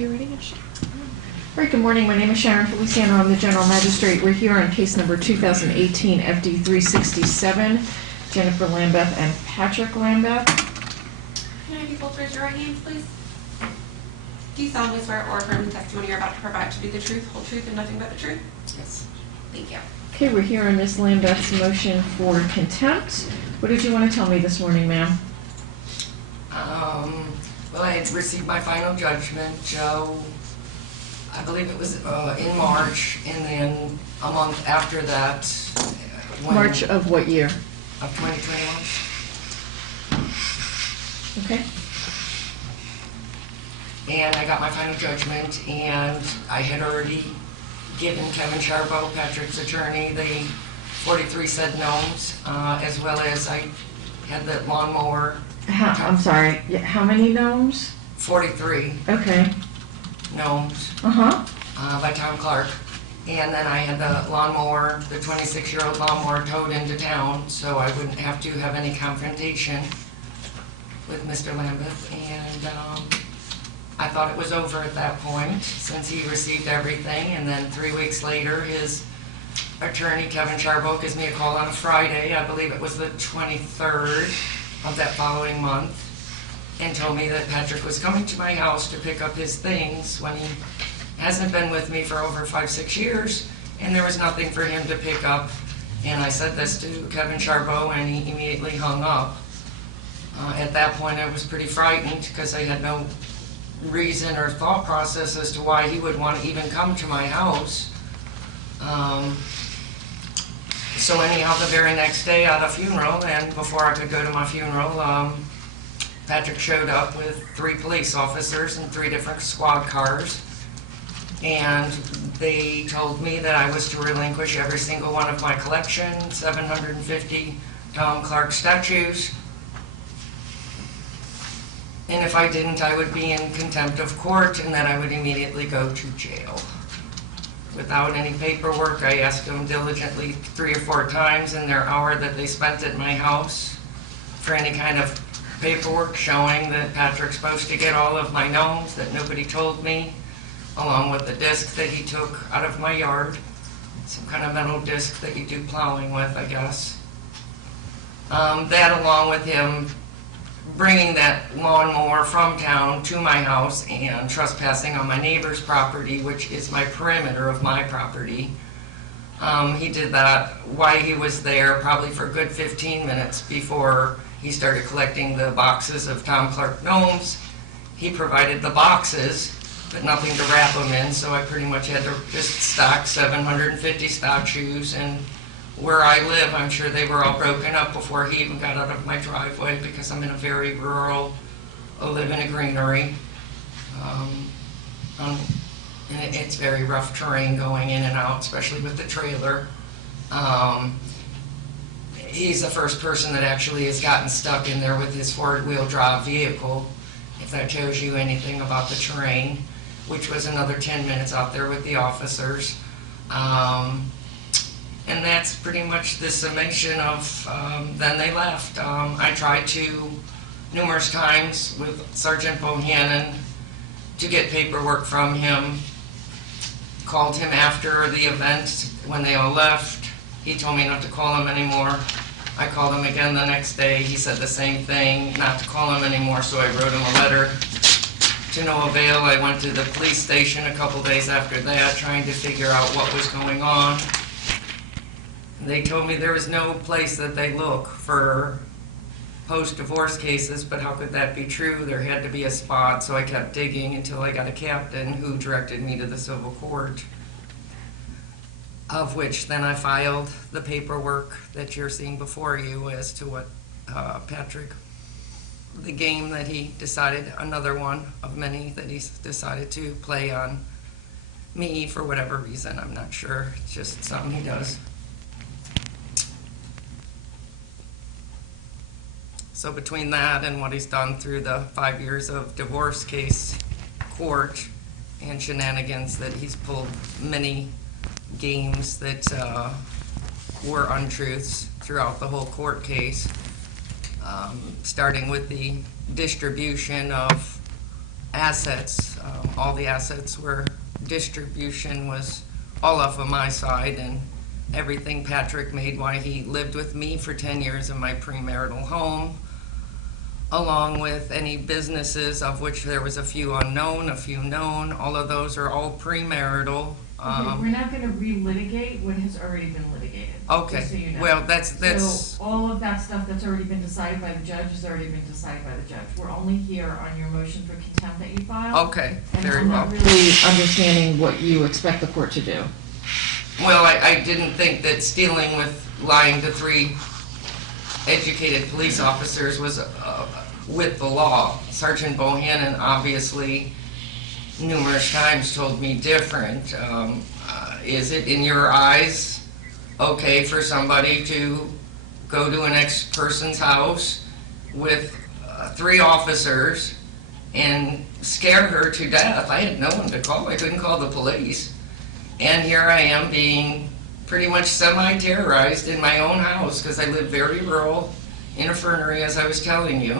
Okay, ready? All right, good morning. My name is Sharon Feliciano. I'm the General Magistrate. We're here on case number 2018 FD 367, Jennifer Lambeth and Patrick Lambeth. Can I have you both raise your right hands, please? Do you solemnly swear or affirm the testimony you're about to provide to be the truth, whole truth, and nothing but the truth? Yes. Thank you. Okay, we're here on Ms. Lambeth's motion for contempt. What did you want to tell me this morning, ma'am? Well, I had received my final judgment, I believe it was in March, and then a month after that. March of what year? Of 2021. Okay. And I got my final judgment, and I had already given Kevin Sharbo, Patrick's attorney, the 43 said gnomes, as well as I had the lawnmower. I'm sorry, how many gnomes? 43 Okay. gnomes by Tom Clark. And then I had the lawnmower, the 26-year-old lawnmower towed into town, so I wouldn't have to have any confrontation with Mr. Lambeth. And I thought it was over at that point, since he received everything. And then 3 weeks later, his attorney, Kevin Sharbo, gives me a call on a Friday, I believe it was the 23rd of that following month, and told me that Patrick was coming to my house to pick up his things when he hasn't been with me for over 5-6 years, and there was nothing for him to pick up. And I said this to Kevin Sharbo, and he immediately hung up. At that point, I was pretty frightened because I had no reason or thought process as to why he would want to even come to my house. So anyhow, the very next day at a funeral, and before I could go to my funeral, Patrick showed up with 3 police officers and 3 different squad cars. And they told me that I was to relinquish every single one of my collection, 750 Tom Clark statues. And if I didn't, I would be in contempt of court, and then I would immediately go to jail. Without any paperwork, I asked them diligently 3 or 4 times in their hour that they spent at my house for any kind of paperwork showing that Patrick's supposed to get all of my gnomes that nobody told me, along with the disc that he took out of my yard, some kind of metal disc that you do plowing with, I guess. That, along with him bringing that lawnmower from town to my house and trespassing on my neighbor's property, which is my perimeter of my property. He did that while he was there, probably for a good 15 minutes before he started collecting the boxes of Tom Clark gnomes. He provided the boxes, but nothing to wrap them in, so I pretty much had to just stock 750 statues. And where I live, I'm sure they were all broken up before he even got out of my driveway, because I'm in a very rural, I live in a greenery. And it's very rough terrain going in and out, especially with the trailer. He's the first person that actually has gotten stuck in there with his 4-wheel drive vehicle, if that tells you anything about the terrain, which was another 10 minutes out there with the officers. And that's pretty much the summation of, then they left. I tried to, numerous times with Sergeant Bohannon, to get paperwork from him. Called him after the event when they all left. He told me not to call him anymore. I called him again the next day. He said the same thing, not to call him anymore, so I wrote him a letter. To no avail. I went to the police station a couple days after that, trying to figure out what was going on. They told me there was no place that they look for post-divorce cases, but how could that be true? There had to be a spot, so I kept digging until I got a captain who directed me to the civil court, of which then I filed the paperwork that you're seeing before you as to what Patrick, the game that he decided, another one of many that he's decided to play on me for whatever reason. I'm not sure. It's just something he does. So between that and what he's done through the 5 years of divorce case court and shenanigans that he's pulled, many games that were untruths throughout the whole court case, starting with the distribution of assets, all the assets were, distribution was all off of my side, and everything Patrick made while he lived with me for 10 years in my premarital home, along with any businesses, of which there was a few unknown, a few known. All of those are all premarital. Okay, we're not gonna relitigate what has already been litigated. Okay, just so you know. well, that's, So all of that stuff that's already been decided by the judge has already been decided by the judge. We're only here on your motion for contempt that you filed. okay, And very I'm well. not really understanding what you expect the court to do. Well, I didn't think that stealing with lying to 3 educated police officers was with the law. Sergeant Bohannon obviously numerous times told me different. Is it in your eyes okay for somebody to go to an ex-person's house with 3 officers and scare her to death? I had no one to call. I couldn't call the police. And here I am being pretty much semi-terrorized in my own house because I live very rural in a fernery, as I was telling you.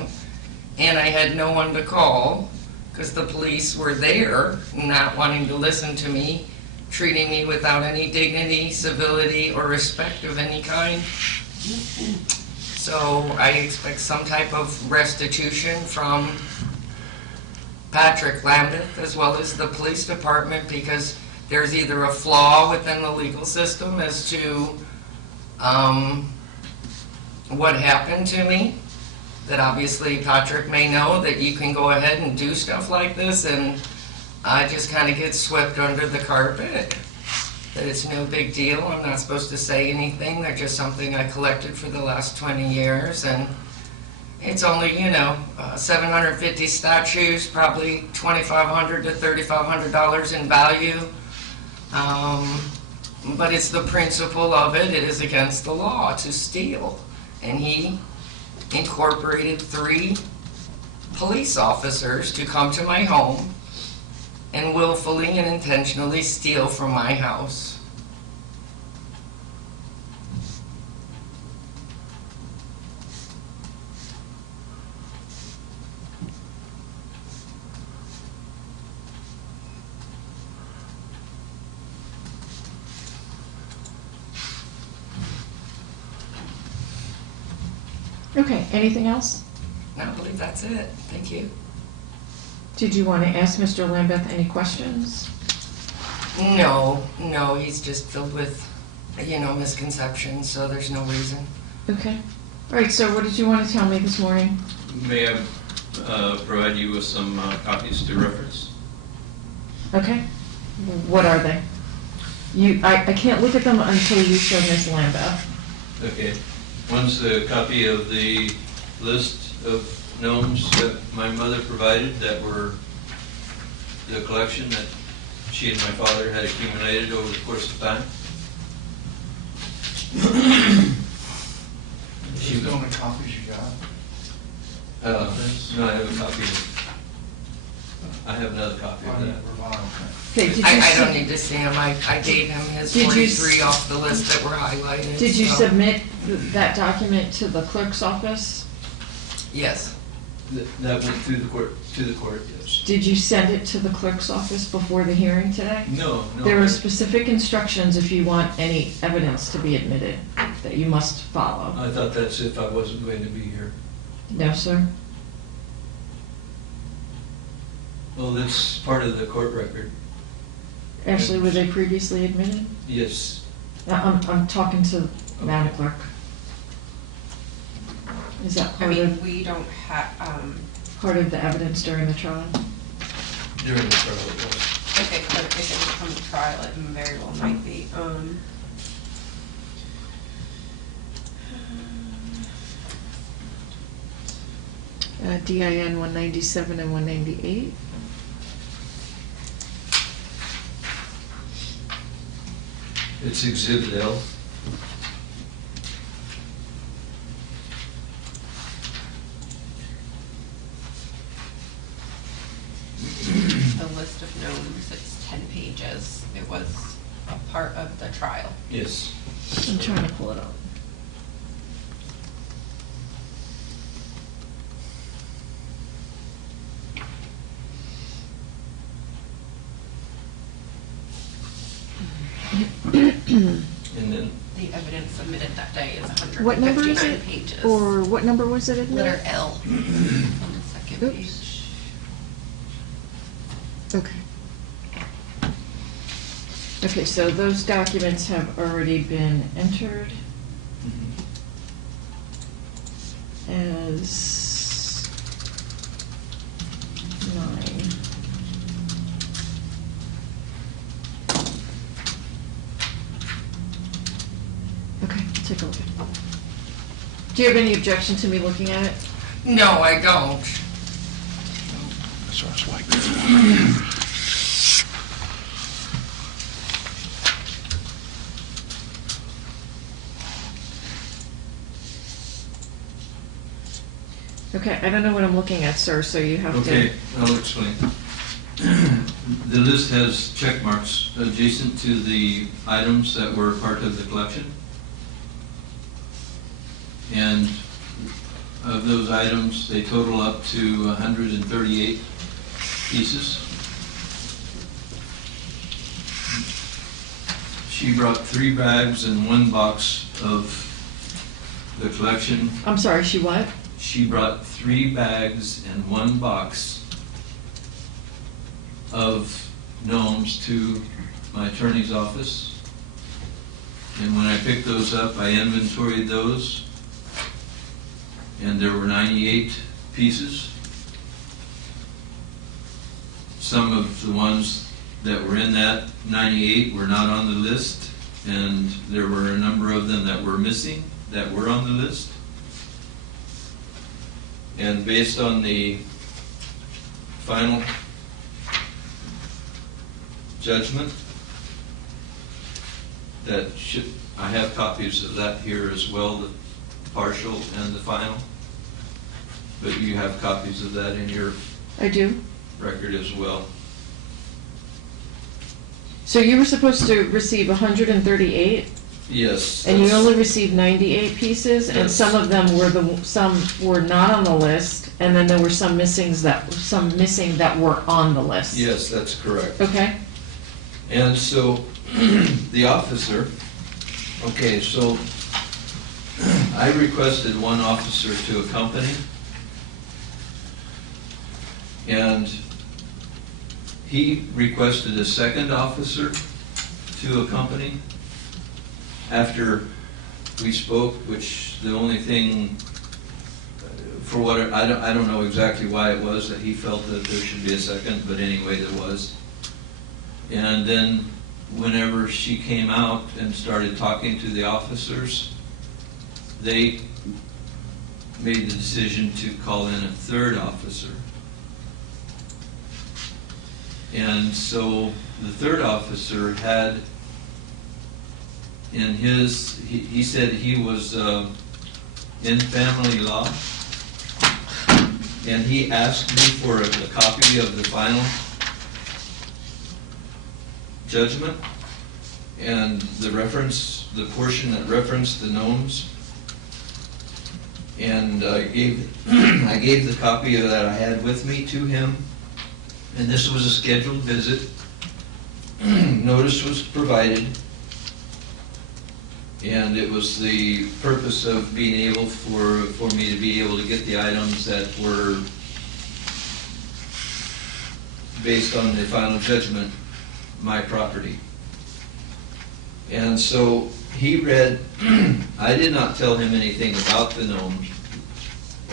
And I had no one to call because the police were there, not wanting to listen to me, treating me without any dignity, civility, or respect of any kind. So I expect some type of restitution from Patrick Lambeth as well as the police department, because there's either a flaw within the legal system as to what happened to me, that obviously Patrick may know that you can go ahead and do stuff like this, and I just kind of get swept under the carpet, that it's no big deal, I'm not supposed to say anything, they're just something I collected for the last 20 years, and it's only, 750 statues, probably $2,500 to $3,500 in value, but it's the principle of it. It is against the law to steal, and he incorporated 3 police officers to come to my home and willfully and intentionally steal from my house. Okay, anything else? I believe that's it. Thank you. Did you want to ask Mr. Lambeth any questions? No, he's just filled with, misconceptions, so there's no reason. Okay. All right, so what did you want to tell me this morning? May I provide you with some copies to reference? Okay. What are they? I can't look at them until you show Ms. Lambeth. Okay. One's a copy of the list of gnomes that my mother provided that were the collection that she and my father had accumulated over the course of time. These the only copies you got? No, I have a copy. I have another copy of that. Okay, did you I don't need to see him. I gave him his Did you 43 off the list that were highlighted. Did you so- submit that document to the clerk's office? Yes. That went through the court, yes. Did you send it to the clerk's office before the hearing today? No. There are specific instructions if you want any evidence to be admitted that you must follow. I thought that's if I wasn't going to be here. No, sir? Well, that's part of the court record. Actually, were they previously admitted? Yes. I'm talking to Madam Clerk. Is that I part mean, of, we don't have, part of the evidence during the trial? During the trial, it was. if it would come to trial, it very well might be. DIN 197 and 198. It's Exhibit L. The list of gnomes, it's 10 pages. It was a part of the trial. Yes. I'm trying to pull it up. And then, The evidence submitted that day is What number is 159 it? pages. Or what number was it in Letter there? L on the second Oops. page. Okay. Okay, so those documents have already been entered as 9. Okay, take a look at it. Do you have any objection to me looking at it? No, I don't. That's what I was like. Okay, I don't know what I'm looking at, sir, so you have to... okay, I'll explain. The list has check marks adjacent to the items that were part of the collection. And of those items, they total up to 138 pieces. She brought 3 bags and 1 box of the collection. I'm sorry, she what? She brought 3 bags and 1 box of gnomes to my attorney's office. And when I picked those up, I inventoried those, and there were 98 pieces. Some of the ones that were in that 98 were not on the list, and there were a number of them that were missing that were on the list. And based on the final judgment, I have copies of that here as well, the partial and the final. But you have copies of that in your I do. record as well. So you were supposed to receive 138, Yes. and you that's- only received 98 pieces, and Yes. some of them some were not on the list, and then there were some missing that were on the list. Yes, that's correct. Okay? And so, the officer, okay, so I requested 1 officer to accompany, and he requested a 2nd officer to accompany. After we spoke, which the only thing, for what, I don't know exactly why it was that he felt that there should be a 2nd, but anyway, there was. And then whenever she came out and started talking to the officers, they made the decision to call in a 3rd officer. And so the 3rd officer had in his, he said he was in family law, and he asked me for a copy of the final judgment and the portion that referenced the gnomes. And I gave the copy of that I had with me to him, and this was a scheduled visit. Notice was provided, and it was the purpose of being able for me to be able to get the items that were based on the final judgment, my property. And so he read, I did not tell him anything about the gnomes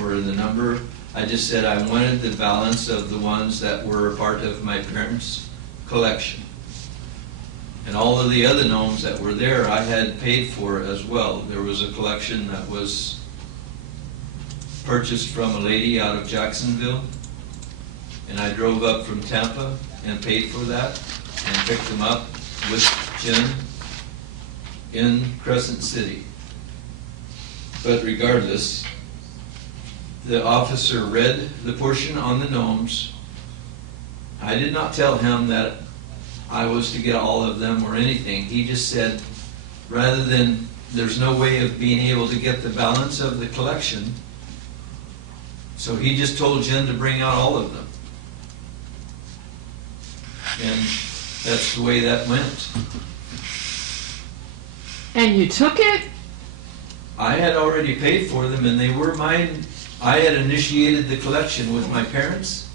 or the number. I just said I wanted the balance of the ones that were a part of my parents' collection. And all of the other gnomes that were there, I had paid for as well. There was a collection that was purchased from a lady out of Jacksonville, and I drove up from Tampa and paid for that and picked them up with Jen in Crescent City. But regardless, the officer read the portion on the gnomes. I did not tell him that I was to get all of them or anything. He just said, rather than, there's no way of being able to get the balance of the collection, so he just told Jen to bring out all of them. And that's the way that went. And you took it? I had already paid for them and they were mine. I had initiated the collection with my parents.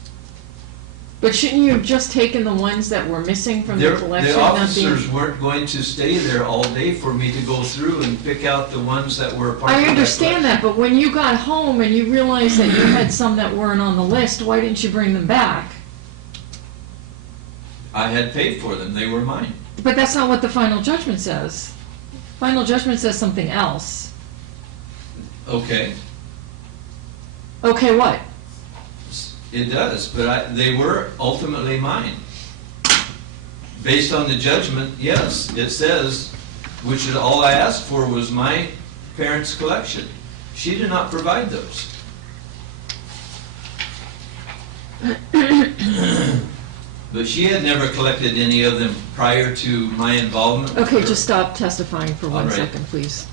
But shouldn't you have just taken the ones that were missing from the The collection? not being- officers weren't going to stay there all day for me to go through and pick out the ones that were part of I that understand that, but when you got home and you realized that you had some that weren't on the list, why didn't you bring them back? I had paid for them, they were mine. But that's not what the final judgment says. Final judgment says something else. Okay, Okay, what? it does, but they were ultimately mine. Based on the judgment, yes, it says, which is all I asked for was my parents' collection. She did not provide those. But she had never collected any of them prior to my involvement with Okay, her. just stop testifying for All one right. second, please.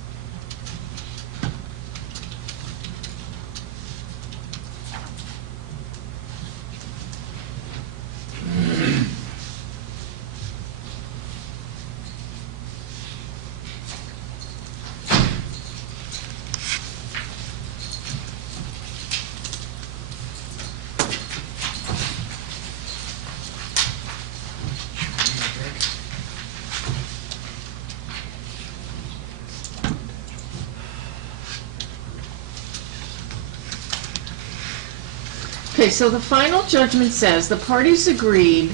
Okay, so the final judgment says the parties agreed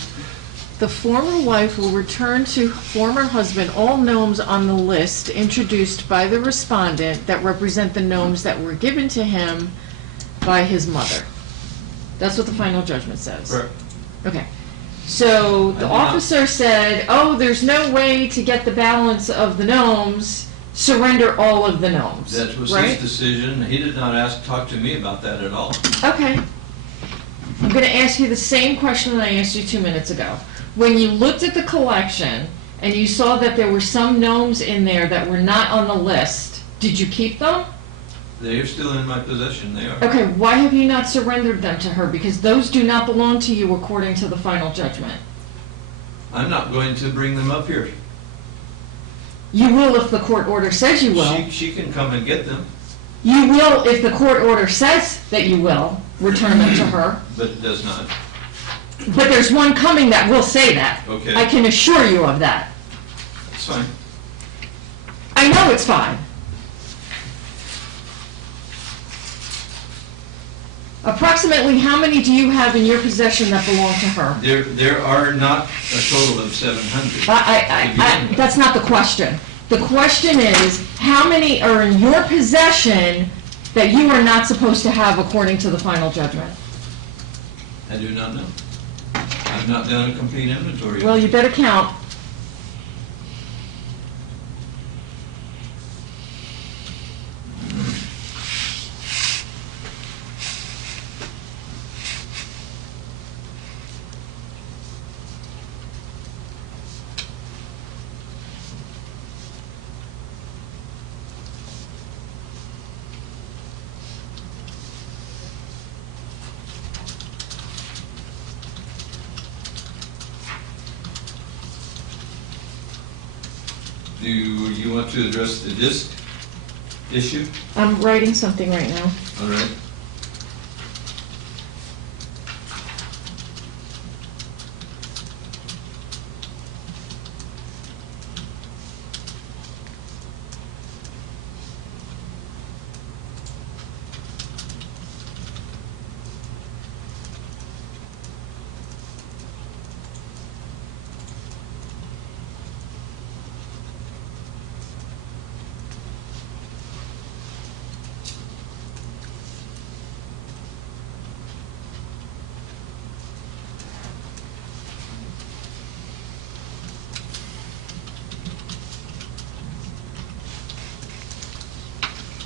the former wife will return to former husband all gnomes on the list introduced by the respondent that represent the gnomes that were given to him by his mother. That's what the final judgment says. Correct. Okay. So I the did not- officer said, oh, there's no way to get the balance of the gnomes, surrender all of the gnomes, That was his right? decision. He did not talk to me about that at all. Okay. I'm going to ask you the same question that I asked you 2 minutes ago. When you looked at the collection and you saw that there were some gnomes in there that were not on the list, did you keep them? They are still in my possession, they are. Okay, why have you not surrendered them to her? Because those do not belong to you according to the final judgment. I'm not going to bring them up here. You will if the court order says you will. She can come and get them, You will if the court order says that you will return them to her. but it does not. But there's one coming that will say that. Okay. I can assure you of that. It's fine. I know it's fine. Approximately how many do you have in your possession that belong to her? There are not a total of 700. That's not the question. The question is, how many are in your possession that you are not supposed to have according to the final judgment? I do not know. I've not done a complete inventory. Well, you better count. Do you want to address the disc issue? I'm writing something right now. All right.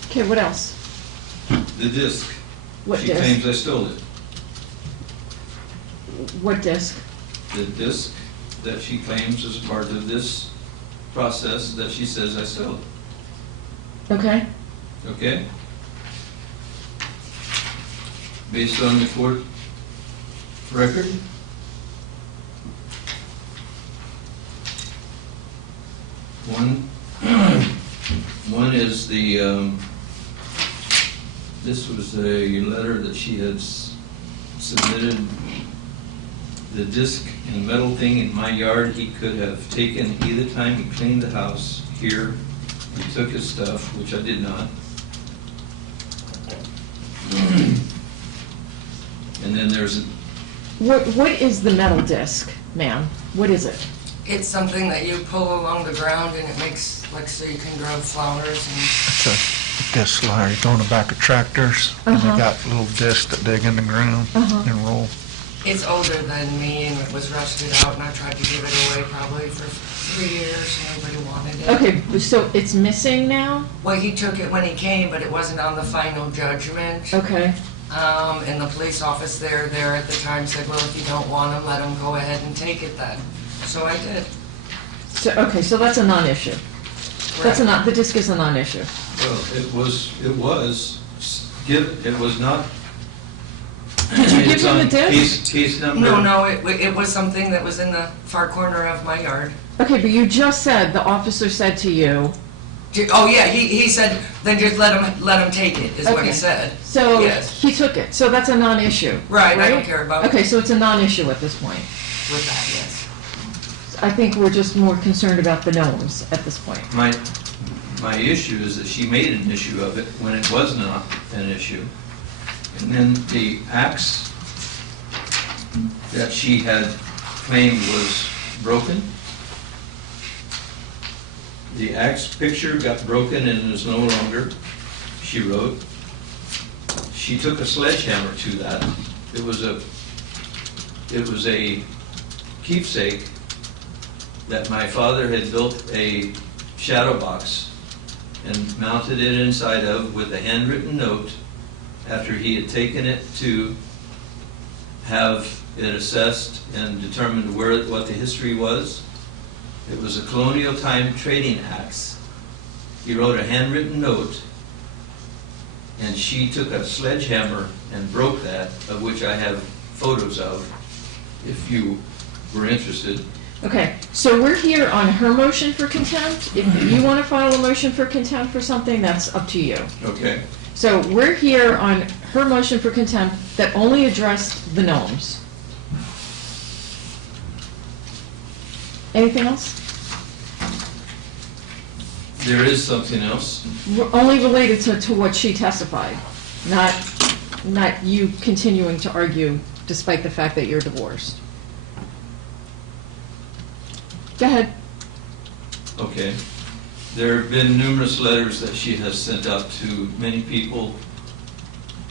Okay, what else? The disc. What She disc? claims I stole it. What disc? The disc that she claims is part of this process that she says I stole. Okay. Okay? Based on the court record? One, One is this was a letter that she had submitted. The disc and metal thing in my yard, he could have taken either time he cleaned the house here. He took his stuff, which I did not. And then there's, What is the metal disc, ma'am? What is it? It's something that you pull along the ground and it makes, like, so you can grow flowers and It's a disc slider, you go in the back of tractors, and Uh-huh. they got little discs that dig in the ground Uh-huh. and roll. it's older than me and it was rusted out and I tried to give it away probably for 3 years and nobody wanted it. Okay, so it's missing now? Well, he took it when he came, but it wasn't on the final judgment. Okay. And the police officer there at the time said, well, if you don't want them, let them go ahead and take it then. So I did. So, okay, so that's a non-issue. That's a non, the disc is a non-issue. well, it was not. Did you give It's him the on disc? Case number. No, it was something that was in the far corner of my yard. Okay, but you just said, the officer said to you, Oh, yeah, he said, then just let him take it, is what he Okay. said. so Yes. he took it, so that's a non-issue. Right, I don't care about Okay, so it's a non-issue at this point. with that, yes. I think we're just more concerned about the gnomes at this point. My issue is that she made an issue of it when it was not an issue. And then the axe that she had claimed was broken. The axe picture got broken and is no longer, she wrote. She took a sledgehammer to that. It was a keepsake that my father had built a shadow box and mounted it inside of with a handwritten note after he had taken it to have it assessed and determined what the history was. It was a colonial time trading axe. He wrote a handwritten note, and she took a sledgehammer and broke that, of which I have photos of, if you were interested. Okay, so we're here on her motion for contempt. If you want to file a motion for contempt for something, that's up to you. Okay. So we're here on her motion for contempt that only addressed the gnomes. Anything else? There is something else. Only related to what she testified, not you continuing to argue despite the fact that you're divorced. Go ahead. Okay. There have been numerous letters that she has sent out to many people.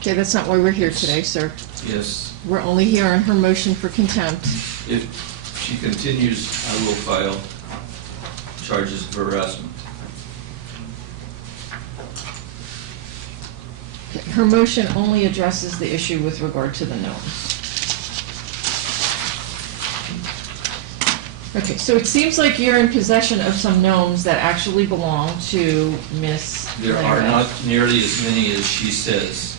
Okay, that's not why we're here today, sir. Yes, We're only here on her motion for contempt. if she continues, I will file charges of harassment. Okay, her motion only addresses the issue with regard to the gnomes. Okay, so it seems like you're in possession of some gnomes that actually belong to Miss There are Lambert. not nearly as many as she says.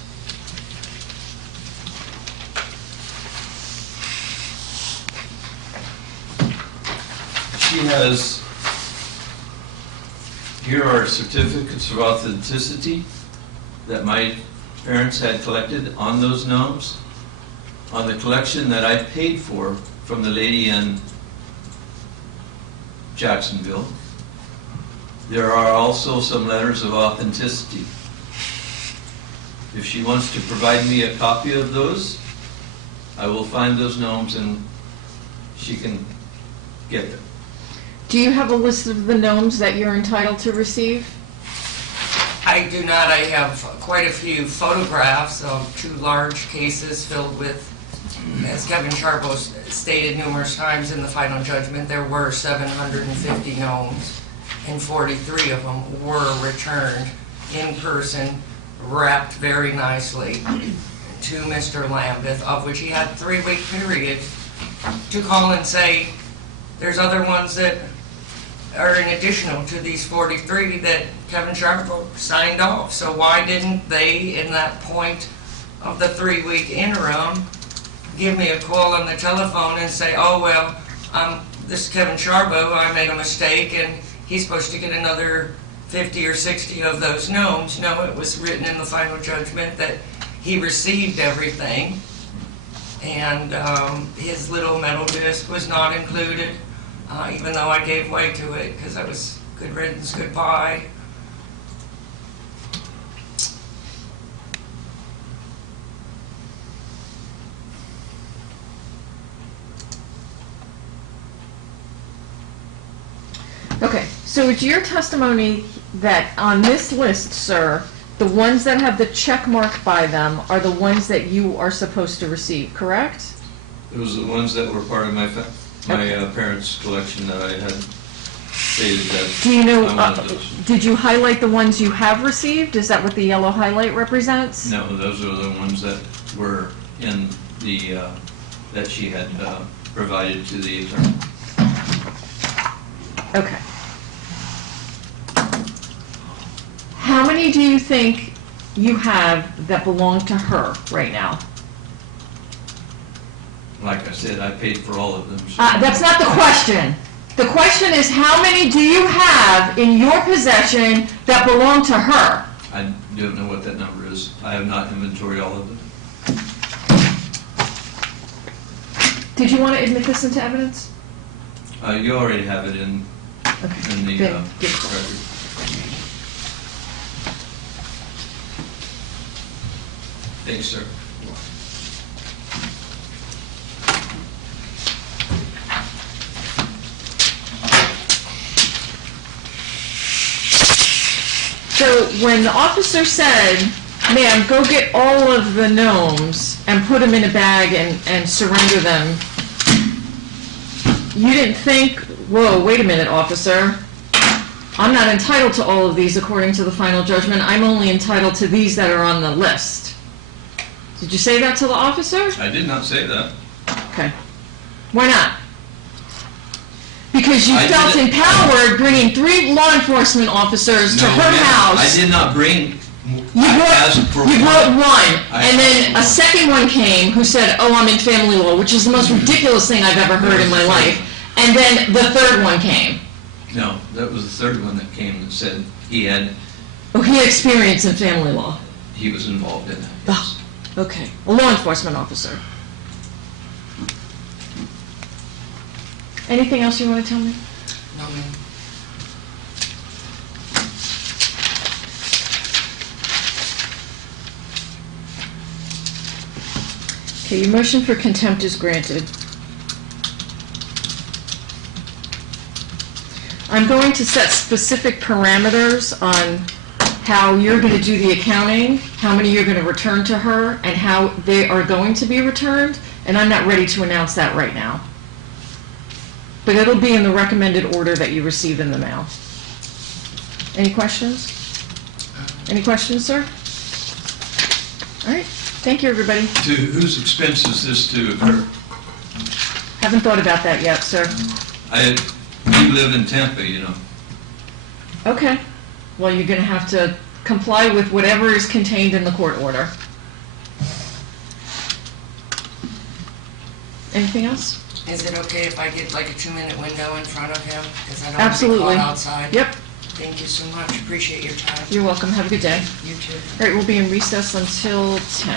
She has, here are certificates of authenticity that my parents had collected on those gnomes, on the collection that I paid for from the lady in Jacksonville. There are also some letters of authenticity. If she wants to provide me a copy of those, I will find those gnomes and she can get them. Do you have a list of the gnomes that you're entitled to receive? I do not. I have quite a few photographs of 2 large cases filled with, as Kevin Sharpo stated numerous times in the final judgment, there were 750 gnomes, and 43 of them were returned in person, wrapped very nicely to Mr. Lambeth, of which he had a 3-week period to call and say, there's other ones that are in additional to these 43 that Kevin Sharpo signed off. So why didn't they, in that point of the 3-week interim, give me a call on the telephone and say, oh, well, this is Kevin Sharpo, I made a mistake, and he's supposed to get another 50 or 60 of those gnomes. No, it was written in the final judgment that he received everything, and his little metal disc was not included, even though I gave way to it because I was good riddance, goodbye. Okay, so it's your testimony that on this list, sir, the ones that have the check mark by them are the ones that you are supposed to receive, correct? Those are the ones that were part of my parents' collection that I had stated that Do you know, I wanted those. did you highlight the ones you have received? Is that what the yellow highlight represents? No, those are the ones that were in the, that she had provided to the attorney. Okay. How many do you think you have that belong to her right now? Like I said, I paid for all of them. So That's not the question. The question is, how many do you have in your possession that belong to her? I don't know what that number is. I have not inventoried all of them. Did you want to admit this into evidence? You already have it in Okay. the Then give it. record. Thanks, sir. So when the officer said, ma'am, go get all of the gnomes and put them in a bag and surrender them, you didn't think, whoa, wait a minute, officer. I'm not entitled to all of these according to the final judgment. I'm only entitled to these that are on the list. Did you say that to the officer? I did not say that. Okay. Why not? Because you I felt didn't- empowered bringing 3 law enforcement officers to No, her ma'am, house. I did not bring, You I brought, asked for you brought one. one, I and then asked a for second one came who said, oh, I'm in family law, which is the most ridiculous thing I've ever heard in my life. And then the third one came. No, that was the third one that came that said he had, Oh, he had experience in family law. he was involved in that. Oh, okay. A law enforcement officer. Anything else you want to tell me? No, ma'am. Okay, your motion for contempt is granted. I'm going to set specific parameters on how you're going to do the accounting, how many you're going to return to her, and how they are going to be returned, and I'm not ready to announce that right now. But it'll be in the recommended order that you receive in the mail. Any questions? Any questions, sir? All right, thank you, everybody. To whose expense is this to occur? Haven't thought about that yet, sir. You live in Tampa, you know. Okay. Well, you're going to have to comply with whatever is contained in the court order. Anything else? Is it okay if I get like a 2-minute window in front of him? Because I don't Absolutely. want to be caught outside. Yep. Thank you so much. Appreciate your time. You're welcome. Have a good day. You too. All right, we'll be in recess until 10.